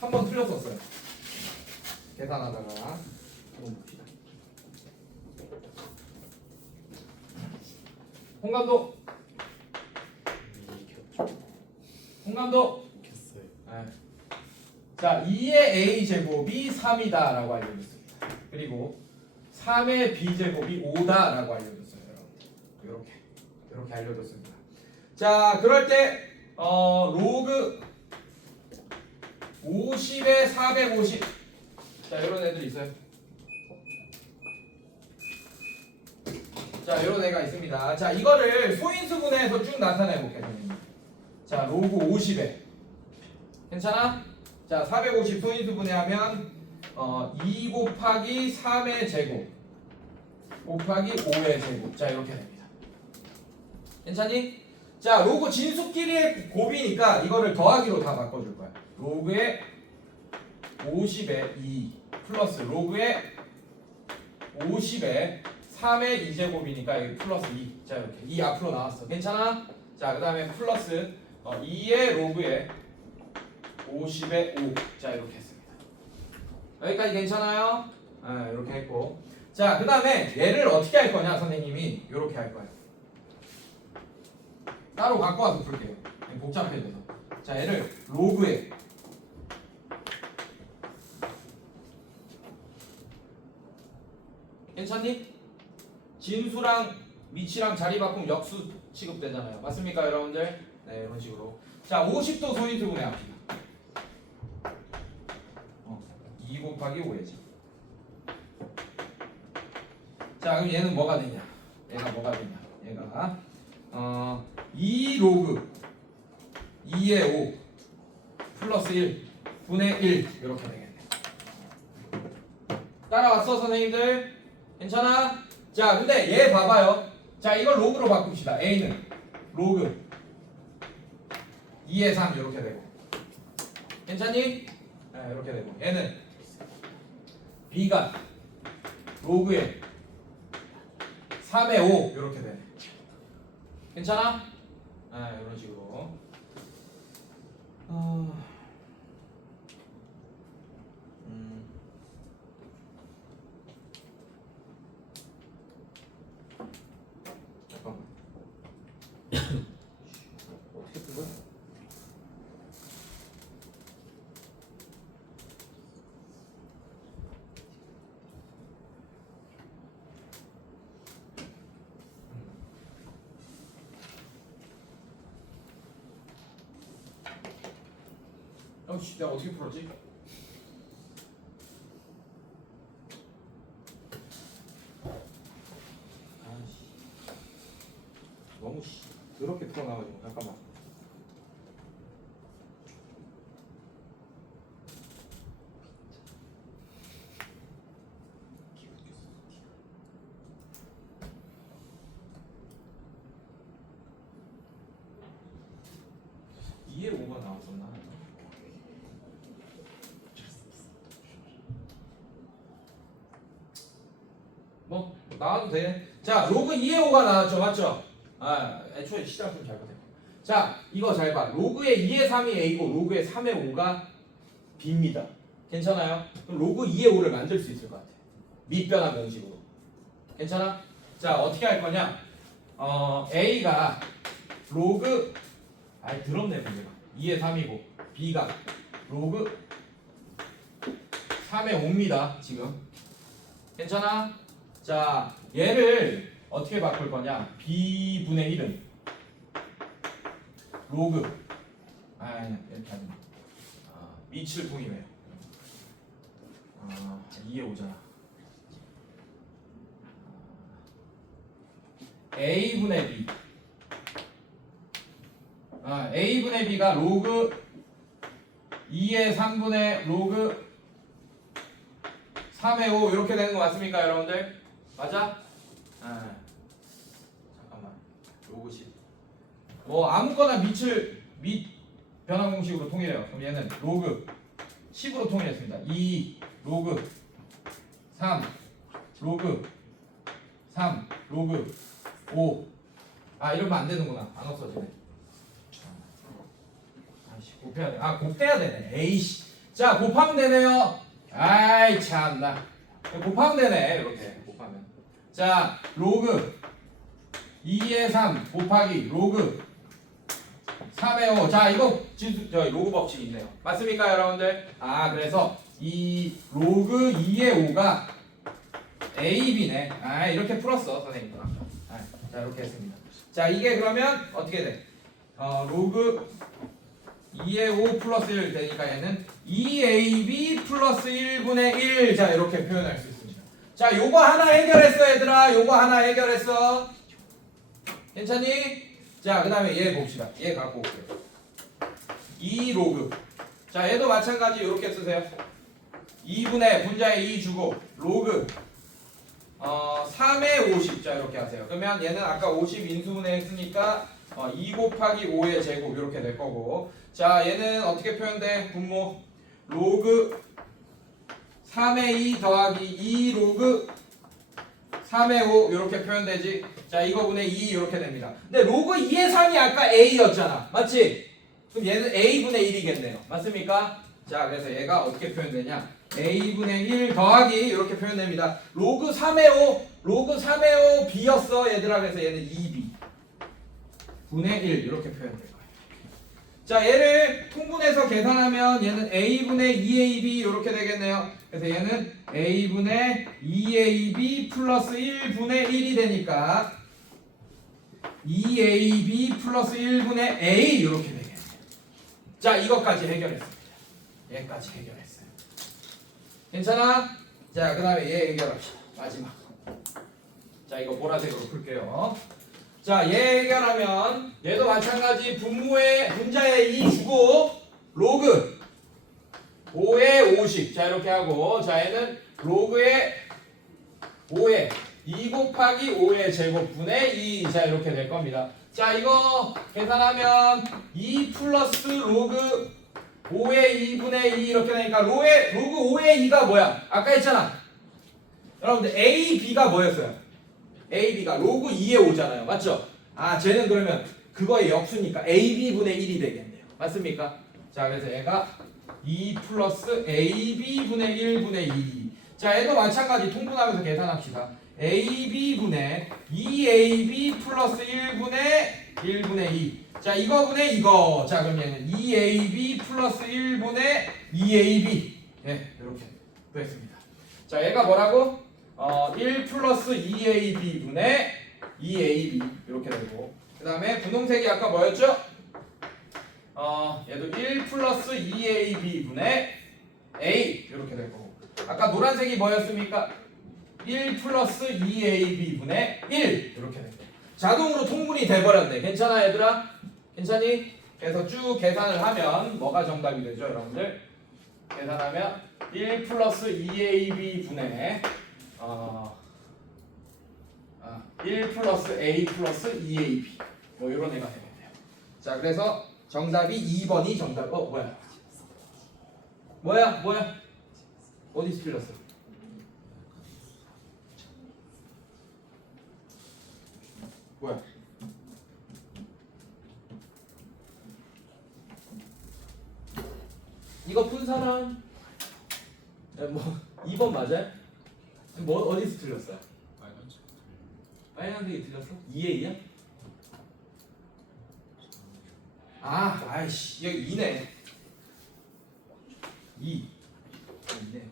한 번 틀렸었어요. 계산하다가 한번 봅시다. 홍 감독, 홍 감독. 켰어요. 네. 자, 2의 a 제곱이 3이다라고 알려줬습니다. 그리고 3의 b 제곱이 5다라고 알려줬어요. 이렇게 이렇게 알려줬습니다. 자, 그럴 때 어, 로그 50에 450. 자, 이런 애들 있어요. 자, 이런 애가 있습니다. 자, 이거를 소인수 분해해서 쭉 나타내 볼게요. 자, 로그 50에 괜찮아? 자, 450 소인수 분해하면 어, 2 곱하기 3의 제곱 곱하기 5의 제곱. 자, 이렇게 됩니다. 괜찮니? 자, 로그 진수끼리의 곱이니까 이거를 더하기로 다 바꿔줄 거야. 로그의 50의 2 플러스 로그의 50의 3의 2제곱이니까 여기 플러스 2. 자, 이렇게 2 앞으로 나왔어. 괜찮아? 자, 그 다음에 플러스 어, 2의 로그의 50의 5. 자, 이렇게 했습니다. 여기까지 괜찮아요? 아, 이렇게 했고. 자, 그 다음에 얘를 어떻게 할 거냐, 선생님이. 이렇게 할 거예요. 따로 갖고 와서 풀게요. 복잡해져서. 자, 얘를 로그에 괜찮니? 진수랑 미치랑 자리 바꾸면 역수 취급되잖아요. 맞습니까, 여러분들? 네, 이런 식으로. 자, 50도 소인수 분해합시다. 어, 2 곱하기 5예지. 자, 그럼 얘는 뭐가 되냐? 얘가 뭐가 되냐? 얘가 어, 2 로그 2의 5 플러스 1 분의 1 이렇게 되겠네. 따라왔어, 선생님들? 괜찮아? 자, 근데 얘 봐봐요. 자, 이걸 로그로 바꿉시다. A는 로그 2의 3 이렇게 되고. 괜찮니? 네, 이렇게 되고. 얘는 B가 로그의 3의 5 이렇게 되네. 괜찮아? 네, 이런 식으로. 어... 음. 잠깐만. 어떻게 쓴 거야? 어, 씨, 내가 어떻게 풀었지? 아씨, 너무 씨, 더럽게 풀어놔가지고 잠깐만. 이에 5가 나왔었나? 뭐 나와도 돼. 자 로그 2의 5가 나왔죠, 맞죠? 아 애초에 시작 좀 잘못했고. 자 이거 잘 봐. 로그의 2의 3이 A고 로그의 3의 5가 B입니다. 괜찮아요? 그럼 로그 2의 5를 만들 수 있을 것 같아. 밑변화 공식으로. 괜찮아? 자 어떻게 할 거냐? 어 A가 로그 아이 더럽네 문제가 2의 3이고 B가 로그 3의 5입니다 지금 괜찮아? 자 얘를 어떻게 바꿀 거냐? B분의 1은 로그. 아 아니야 이렇게 하지 마 아, 미칠 통이네요. 아 2의 5잖아. A분의 B. 아, A분의 B가 로그 2의 3분의 로그 3의 5 이렇게 되는 거 맞습니까 여러분들? 맞아? 아, 잠깐만 로그 10. 뭐 아무거나 밑을 밑 변화 공식으로 통일해요. 그럼 얘는 로그 10으로 통일했습니다. 2 로그 3 로그 3 로그 5. 아 이러면 안 되는구나. 안 없어지네. 아이씨 곱해야 돼. 아 곱해야 되네. 에이씨. 자 곱하면 되네요. 아이 참나. 곱하면 되네 이렇게 곱하면. 자 로그 2의 3 곱하기 로그 3의 5. 자 이거 진수 저 로그 법칙 있네요. 맞습니까 여러분들? 아 그래서 이 로그 2의 5가 AB네. 아 이렇게 풀었어 선생님과. 아, 자 이렇게 했습니다. 자 이게 그러면 어떻게 돼? 어 로그 2의 5 플러스 1 되니까 얘는 2AB 플러스 1분의 1. 자 이렇게 표현할 수 있습니다. 자 요거 하나 해결했어 얘들아. 요거 하나 해결했어. 괜찮니? 자 그 다음에 얘 봅시다. 얘 갖고 올게요. 2 로그. 자 얘도 마찬가지 이렇게 쓰세요. 2분의 분자에 2 주고 로그 어, 3의 50. 자, 이렇게 하세요. 그러면 얘는 아까 50 인수분해 했으니까 어, 2 곱하기 5의 제곱 이렇게 될 거고. 자, 얘는 어떻게 표현돼? 분모 로그 3의 2 더하기 2 로그 3의 5 이렇게 표현되지. 자, 이거 분의 2 이렇게 됩니다. 근데 로그 2의 3이 아까 A였잖아. 맞지? 그럼 얘는 A분의 1이겠네요. 맞습니까? 자, 그래서 얘가 어떻게 표현되냐? A분의 1 더하기 이렇게 표현됩니다. 로그 3의 5, 로그 3의 5 B였어 얘들아. 그래서 얘는 2B 분의 1 이렇게 표현될 거예요. 자, 얘를 통분해서 계산하면 얘는 A분의 2AB 이렇게 되겠네요. 그래서 얘는 A분의 2AB 플러스 1분의 1이 되니까 2AB 플러스 1분의 A 이렇게 되겠네요. 자, 이것까지 해결했습니다. 얘까지 해결했어요. 괜찮아? 자, 그 다음에 얘 해결합시다. 마지막. 자, 이거 보라색으로 풀게요. 자, 얘 해결하면 얘도 마찬가지 분모에 분자에 2 주고 로그 5에 50. 자, 이렇게 하고 자, 얘는 로그에 5에 2 곱하기 5의 제곱분의 2. 자, 이렇게 될 겁니다. 자, 이거 계산하면 2 플러스 로그 5의 2분의 2 이렇게 되니까 로의, 로그 5의 2가 뭐야? 아까 했잖아. 여러분들 A, B가 뭐였어요? A, B가 로그 2의 5잖아요. 맞죠? 아, 쟤는 그러면 그거의 역수니까 A, B분의 1이 되겠네요. 맞습니까? 자, 그래서 얘가 2 플러스 A, B분의 1분의 2. 자, 얘도 마찬가지 통분하면서 계산합시다. A, B분의 2AB 플러스 1분의 1분의 2. 자, 이거분의 이거. 자, 그럼 얘는 2AB 플러스 1분의 2AB. 예, 이렇게 됐습니다. 자, 얘가 뭐라고? 어, 1 플러스 2AB분의 2AB. 이렇게 되고. 그 다음에 분홍색이 아까 뭐였죠? 어, 얘도 1 플러스 2AB분의 A. 이렇게 될 거고. 아까 노란색이 뭐였습니까? 1 플러스 2AB분의 1. 이렇게 될 거고. 자동으로 통분이 돼버렸네. 괜찮아, 얘들아? 괜찮니? 그래서 쭉 계산을 하면 뭐가 정답이 되죠, 여러분들? 계산하면 1 플러스 2AB 분의 어, 아, 1 플러스 A 플러스 2AB 뭐 이런 애가 되겠네요. 자, 그래서 정답이 2번이 정답. 어, 뭐야? 뭐야? 뭐야? 어디서 틀렸어? 뭐야? 이거 푼 사람? 야, 뭐 2번 맞아요? 뭐 어디서 틀렸어요? 빨간색이 틀렸어? 2A야? 아, 아이씨, 여기 2네. 2. 2네.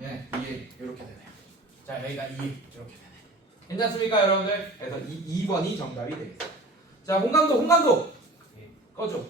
예, 2A 이렇게 되네요. 자, 여기가 2 이렇게 되네. 괜찮습니까, 여러분들? 그래서 2, 2번이 정답이 되겠습니다. 자, 홍감도, 홍감도 꺼줘.